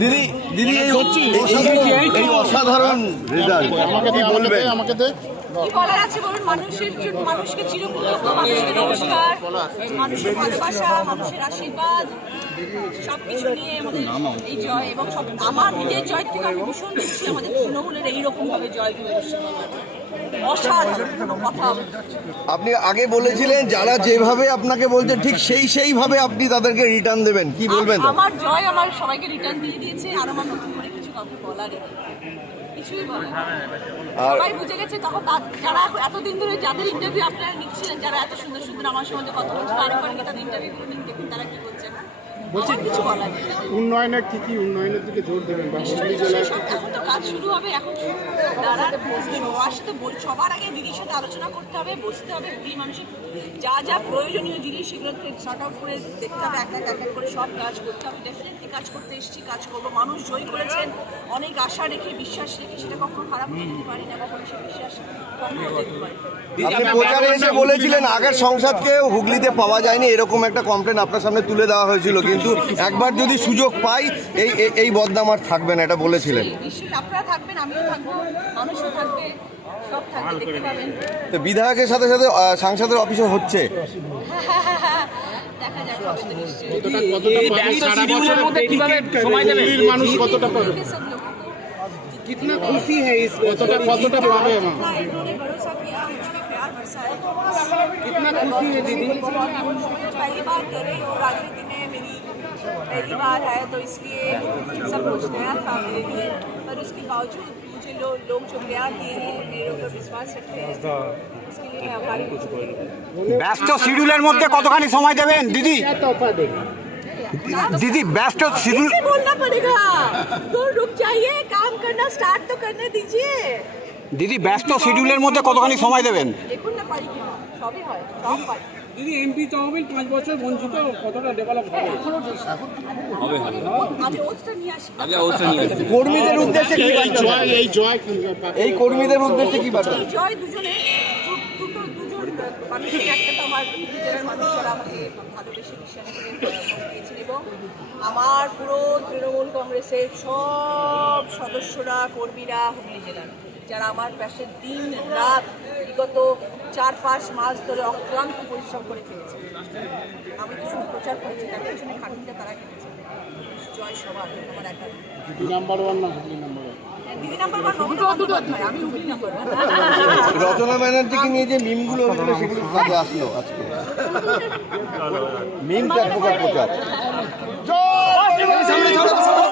দিদি দিদি এই অসাধারণ রেজাল্ট আমাকে বলবে আমাকে দে। কি বলার আছে বলুন? মানুষের মানুষকে চিরকৃতজ্ঞ মানুষকে নমস্কার মানুষের ভালোবাসা মানুষের আশীর্বাদ সবকিছু নিয়ে আমাদের এই জয় এবং সব আমার নিজের জয় থেকে আমি ভীষণ খুশি আমাদের তৃণমূলের এইরকম ভাবে জয়। আপনি আগে বলেছিলেন যারা যেভাবে আপনাকে বলছে ঠিক সেই সেইভাবে আপনি তাদেরকে রিটার্ন দেবেন। কি বলবেন আমার জয় আমার সবাইকে রিটার্ন দিয়ে দিয়েছে আর আমার কিছুই বলার সবাই বুঝে গেছে তখন যারা এতদিন ধরে যাদের ইন্টারভিউ আপনারা নিচ্ছিলেন যারা এত সুন্দর সুন্দর আমার সঙ্গে কথা বলছিল তাদের নিন, দেখুন তারা কি বলছে আমার কিছু বলার উন্নয়নের কি কি উন্নয়নের দিকে জোর দেবেন? বা হুগলি কাজ শুরু হবে এখন দাঁড়ার সবার সাথে বল- সবার আগে দিদির সাথে আলোচনা করতে হবে বসতে হবে মানুষের যা যা প্রয়োজনীয় জিনিস সেগুলোকে শর্ট আউট করে দেখতে হবে এক এক এক করে সব কাজ করতে হবে। ডেফিনেটলি কাজ করতে এসেছি কাজ করব। মানুষ জয় করেছেন অনেক আশা রেখে বিশ্বাস রেখে সেটা কখনো খারাপ দিতে পারি না কখনো সে বিশ্বাস কখনো দিতে পারি আপনি প্রচারে এসে বলেছিলেন আগের সংসদকে হুগলিতে পাওয়া যায়নি এরকম একটা কমপ্লেন আপনার সামনে তুলে দেওয়া হয়েছিল কিন্তু একবার যদি সুযোগ পাই এই এই- বদনাম আর থাকবে না এটা বলেছিলেন। আপনারা থাকবেন আমিও থাকবো মানুষও থাকবে সব থাকবে দেখতে পাবেন তো বিধায়কের সাথে সাথে আহ, সাংসদের অফিসও হচ্ছে দেখা যাক কবে তো নিশ্চয়ই কতটা কতটা পাবে সারা বছরের মধ্যে কিভাবে সময় দেবেন? হুগলির মানুষ কতটা পাবে ये सब लोगों को কিতনা খুশি है इस কতটা কতটা পাবে মা हाँ, इन्होंने भरोसा किया मुझ पे प्यार बरसाया कितना खुशी है दीदी पहली बार कर रही हूँ राजनीति में मेरी पहली बार है तो इसलिए सब कुछ नया था मेरे लिए पर उसके बावजूद मुझे लो, लोग जो प्यार दिए हैं मेरे ऊपर विश्वास रखते हैं उसके लिए मैं आभारी हूँ ব্যস্ত শিডিউলের মধ্যে কতখানি সময় দেবেন দিদি দিদি ব্যস্ত শিডিউল कैसे बोलना पड़ेगा तो रुक जाइए काम करना स्टार्ट तो करने दीजिए দিদি ব্যস্ত শিডিউলের মধ্যে কতখানি সময় দেবেন দেখুন না পারি কিনা সবই হয় সব পারি দিদি এমপি তহবিল পাঁচ বছর বঞ্চিত কতটা ডেভেলপ হবে? নিয়ে আসি। কর্মীদের উদ্দেশ্যে কি বার্তা এই জয় এই কর্মীদের উদ্দেশ্যে কি বার্তা জয় দুজনে দু- দুটো দুজন মানুষের একটা তো আমার নিজের মানুষেরা আমাকে ভালোবেসে বিশ্বাস করে দিয়েছেন। এবং আমার পুরো তৃণমূল কংগ্রেসের সব সদস্যরা কর্মীরা হুগলি জেলার যারা আমার পাশে দিন রাত বিগত চার পাঁচ মাস ধরে অক্লান্ত পরিশ্রম করে খেলেছে আমি তো শুধু প্রচার করেছি তার পেছনে খাটুনটা তারা কেটেছে জয় সবার আমার একা নাম্বার ওয়ান না হুগলি নাম্বার ওয়ান রচনা ব্যানার্জিকে নিয়ে যে মিমগুলো হয়েছিল সেগুলো কাজে আসলো আজকে? মিম এক প্রকার প্রচার? জয়!